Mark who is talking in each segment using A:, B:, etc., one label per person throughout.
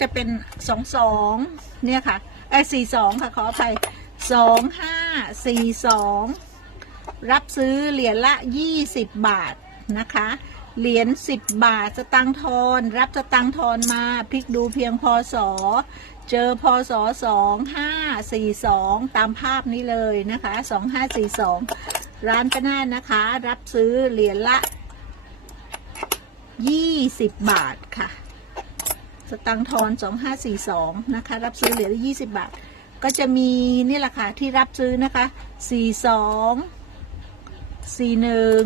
A: จะเป็นสองสองเนี่ยค่ะไอ้สี่สองค่ะขออภัยสองห้าสี่สองรับซื้อเหรียญละยี่สิบบาทนะคะ เหรียญสิบบาทสตังทอนรับสตังทอนมาพลิกดูเพียงพศเจอพศสองห้าสี่สองตามภาพนี้เลยนะคะสองห้าสี่สองร้านป้านานะคะ รับซื้อเหรียญละยี่สิบบาทค่ะ สตังทอนสองห้าสี่สองนะคะ รับซื้อเหรียญละยี่สิบบาท ก็จะมีนี่แหละค่ะที่รับซื้อนะคะสี่สองสี่หนึ่ง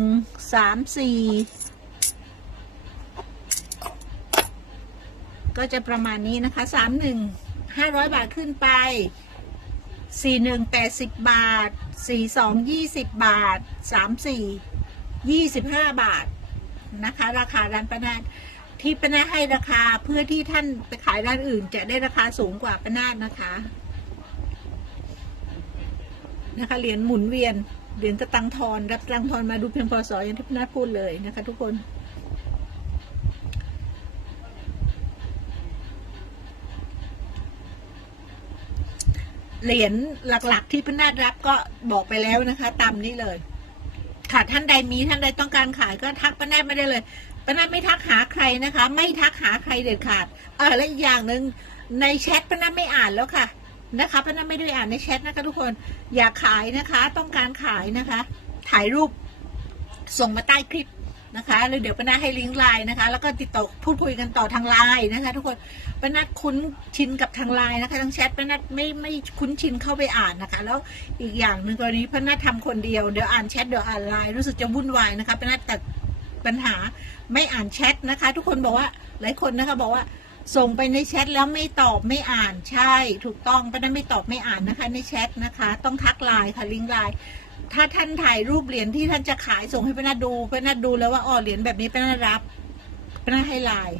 A: สามสี่ก็จะประมาณนี้นะคะสามหนึ่งห้าร้อยบาทขึ้นไปสี่หนึ่งแปดสิบบาทสี่สองยี่สิบบาทสามสี่ยี่สิบห้าบาทนะคะ ราคาร้านประนาด ที่ประนาให้ราคาเพื่อที่ท่านไปขายร้านอื่น จะได้ราคาสูงกว่าประนาดนะคะ นะคะเหรียญหมุนเวียนเหรียญกระตังทอนรับตังทอนมาดูเพียงพอสออย่างที่พี่นาพูดเลยนะคะ ทุกคนเหรียญหลัก ๆ ที่พี่นารับก็บอกไปแล้วนะคะ ตามนี้เลย ค่ะท่านใดมีท่านใดต้องการขายก็ทักป้าแนทไม่ได้เลย ป้าแนทไม่ทักหาใครนะคะ ไม่ทักหาใครเด็ดขาดเออและอีกอย่างหนึ่งในแชทป้าแนทไม่อ่านแล้วค่ะนะคะป้าแนทไม่ได้อ่านในแชทนะคะทุกคนอยากขายนะคะ ต้องการขายนะคะ ถ่ายรูปส่งมาใต้คลิปนะคะแล้วเดี๋ยวป้านให้ลิงก์ไลน์นะคะ แล้วก็ติดต่อพูดคุยกันต่อทางไลน์นะคะ ทุกคนป้านคุ้นชินกับทางไลน์นะคะทางแชทป้านไม่ไม่คุ้นชินเข้าไปอ่านนะคะ แล้วอีกอย่างหนึ่งกรณีป้านาทำคนเดียวเดี๋ยวอ่านแชทเดี๋ยวอ่านไลน์รู้สึกจะวุ่นวายนะคะป้านาตัด ปัญหาไม่อ่านแชทนะคะ ทุกคนบอกว่าหลายคนนะคะบอกว่าส่งไปในแชทแล้วไม่ตอบไม่อ่านใช่ ถูกต้องป้านาไม่ตอบไม่อ่านนะคะ ในแชทนะคะ ต้องทักไลน์ค่ะลิงก์ไลน์ถ้าท่านถ่ายรูปเหรียญที่ท่านจะขายส่งให้ป้านาดูป้านาดูแล้วว่าอ๋อเหรียญแบบนี้ป้านารับป้านาให้ไลน์